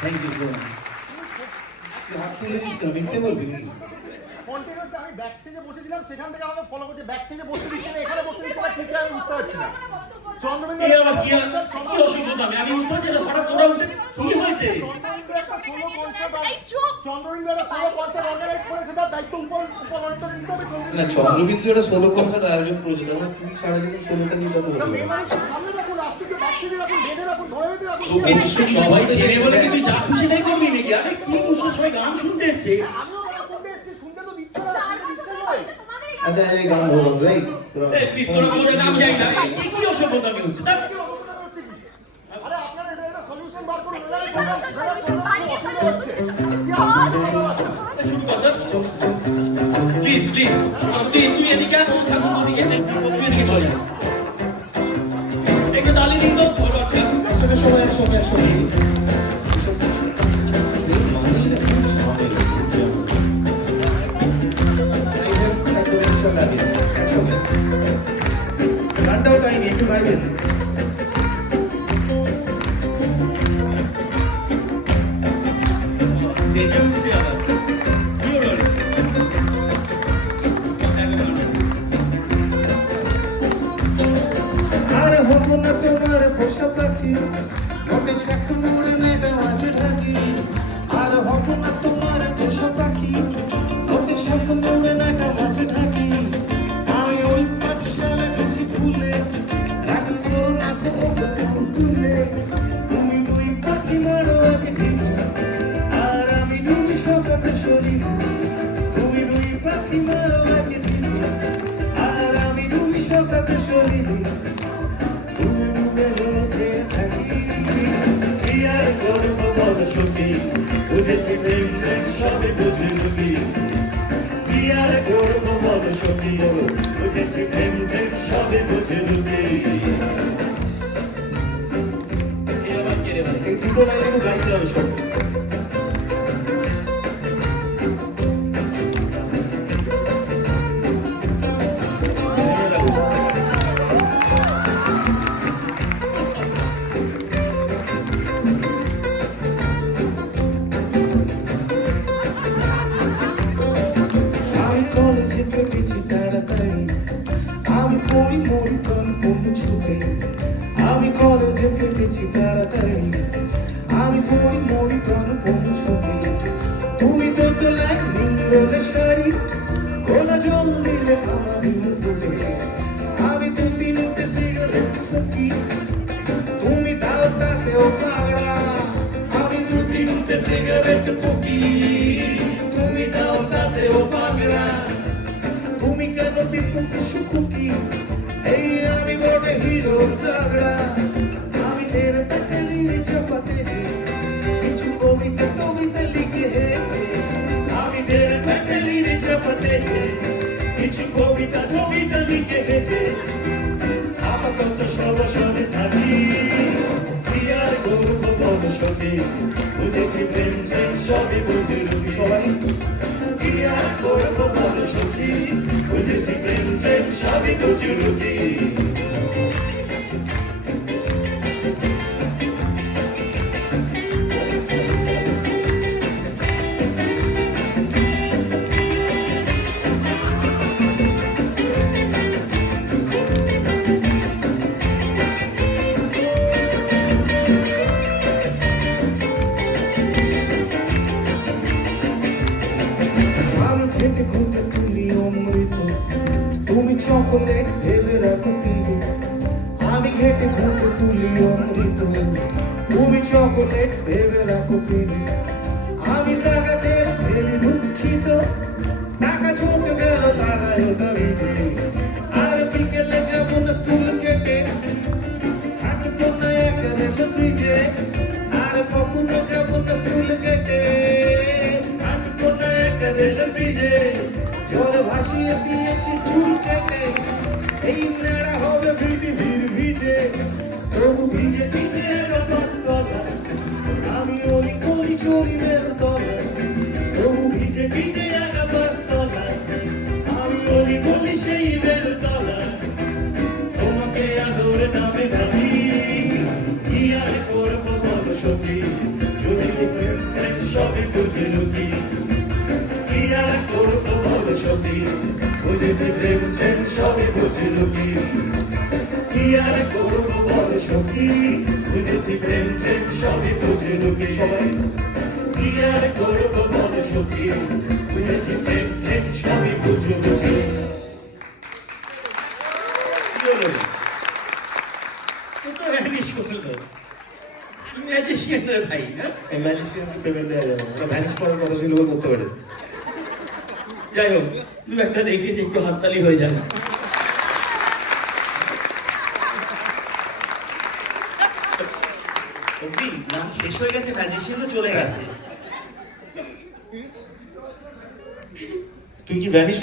Thank you so much. হাত তুলে this না, মিথ্যে বলবি নাকি? কন্টিনিউয়াসলি আমি ব্যাক স্টেজে বসেছিলাম, সেখান থেকে আমাকে ফলো করছে, ব্যাক স্টেজে বসতে দিচ্ছে না, এখানে বসতে দিচ্ছে না, কি চাই আমি বুঝতে পারছি না। চন্দ্রবিন্দু এই আবার কি অসুবিধা? আমি বুঝতে পারছি না, হঠাৎ তোরা উঠে কি হয়েছে? চন্দ্রবিন্দু একটা সোলো কনসার্ট অর্গানাইজ করে, সেটার দায়িত্ব উপলব্ধি নিতে হবে। না, চন্দ্রবিন্দু একটা সোলো কনসার্ট আয়োজন করেছে, তাহলে তুমি সারা জীবন সোলোতে নিয়ে কথা বলবে। সামনে রাখুন, রাস্তাকে ব্যাক স্টেজে রাখুন, বেঁধে রাখুন, ধরে বেঁধে রাখুন। তোকে নিশ্চয়ই সবাই ছেড়ে বলে কি তুই যা খুশি তাই করবি নাকি? আরে কি বুঝছো, সবাই গান শুনতে এসছে। আমিও গান শুনতে এসেছি, শুনতে তো দিচ্ছে না, শুনতে দিচ্ছে না। আচ্ছা এই গান হলো রে, প্লিজ তোরা বলে নাম যাই না, কি কি অসভ্যতামি হচ্ছে তা? আরে আপনারা এটা সলিউশন বার করুন, শুরু কর প্লিজ প্লিজ। তুই এদিকে আয়, ঠাকুর ওদিকে, তুই এদিকে চলে যা। একটু তালি দিন তো। সবাই একসঙ্গে একসঙ্গে গানটাও গাইনি, একটু গাইবেন। আর হবো না তোমার পোষা পাখি, ওটা সাক্ষণ উড়ে না, এটা মাঝে ঢাকি। আর হবো না তোমার পোষা পাখি, ওটা সাক্ষণ উড়ে না, এটা মাঝে ঢাকি। আমি ওই পাঠশালা গেছি ভুলে, রাগ করো না তুলে। তুমি দুই পাখি মারো আগে ঠিক, আর আমি ডুবি সকাতে শরীর। তুমি দুই পাখি মারো আগে ঠিক, আর আমি ডুবি সকাতে শরীর। তুমি ডুবে জল খেয়ে থাকি, কি আর করবো বলো সখী, বুঝেছি প্রেম প্রেম সবে বুঝে রুগী। কি আর করবো বলো সখী, বুঝেছি প্রেম প্রেম সবে বুঝে রুগী। এই দুটো লাইন একটু গাইতে হবে সব। আমি কলেজে কেটেছি তাড়াতাড়ি, আমি পড়ি মরি প্রাণ পড়ু ছুটে। আমি কলেজে কেটেছি তাড়াতাড়ি, আমি পড়ি মরি প্রাণ পড়ু ছুটে। তুমি তো তোলায় নীল রোদে শাড়ি, ওলা জল দিলে আমার মুকুটে। আমি তো তিনটে সিগারেট ফুকি, তুমি দাও তাতেও পাগড়া। আমি তো তিনটে সিগারেট ফুকি, তুমি দাও তাতেও পাগড়া। তুমি কেন বিপুকে সুখুকি, এই আমি বড় হিরো তাগড়া। আমি এর পেটে লিরে চাপাতে যে, কিছু কবিতা টবিতা লিখেছে। আমি ঢের পেটে লিরে চাপাতে যে, কিছু কবিতা টবিতা লিখেছে। আপাতত সব সবে থাকি, কি আর করবো বলো সখী, বুঝেছি প্রেম প্রেম সবে বুঝে রুগী। সবাই কি আর করবো বলো সখী, বুঝেছি প্রেম প্রেম সবে বুঝে রুগী। আমি খেতে খুঁটে তুলি অমৃত, তুমি চকোলেট ভেবে রাখো ফ্রিজে। আমি ঘেটে খুঁটে তুলি অমৃত, তুমি চকোলেট ভেবে রাখো ফ্রিজে। আমি টাকা খেয়ে ভেবে দুঃখিত, টাকা ছোট গেল তারাই ওটা ভিজে। আর বিকেলে যাবো না স্কুল কেটে, হাঁটবো না এখানে তো ব্রিজে। আর কখনো যাবো না স্কুল কেটে, হাঁটবো না এখানে তো ব্রিজে। জল ভাসিয়ে দিয়েছি চুল কেটে, এই নেড়া হবে ভিড় ভিজে। তবু ভিজে ভিজে এলো বাস্তলা, আমি অলি গলি চলি বেলতলা। তবু ভিজে ভিজে এলো বাস্তলা, আমি অলি গলি সেই বেলতলা। তোমাকে আদরে নামে ভাবি, কি আর করবো বলো সখী, যদি বুঝল কি কি আর করবো বলো সখী বুঝেছি প্রেম প্রেম সবে বুঝল কি কি আর করবো বলো সখী বুঝেছি প্রেম প্রেম সবে বুঝল কি সবাই কি আর করবো বলো সখী বুঝেছি প্রেম প্রেম সবে বুঝল কি তো ভ্যানিশ করলো ম্যাজিশিয়ানের ভাই না ম্যাজিশিয়ানকে পেমেন্ট দেওয়া যাবে না ভ্যানিশ করার কথা ছিল করতে পারে যাই হোক দু একটা দেখিয়েছি একটু হাততালি হয়ে যাবে গান শেষ হয়ে গেছে ম্যাজিশিয়ানও চলে গেছে তুই কি ভ্যানিশ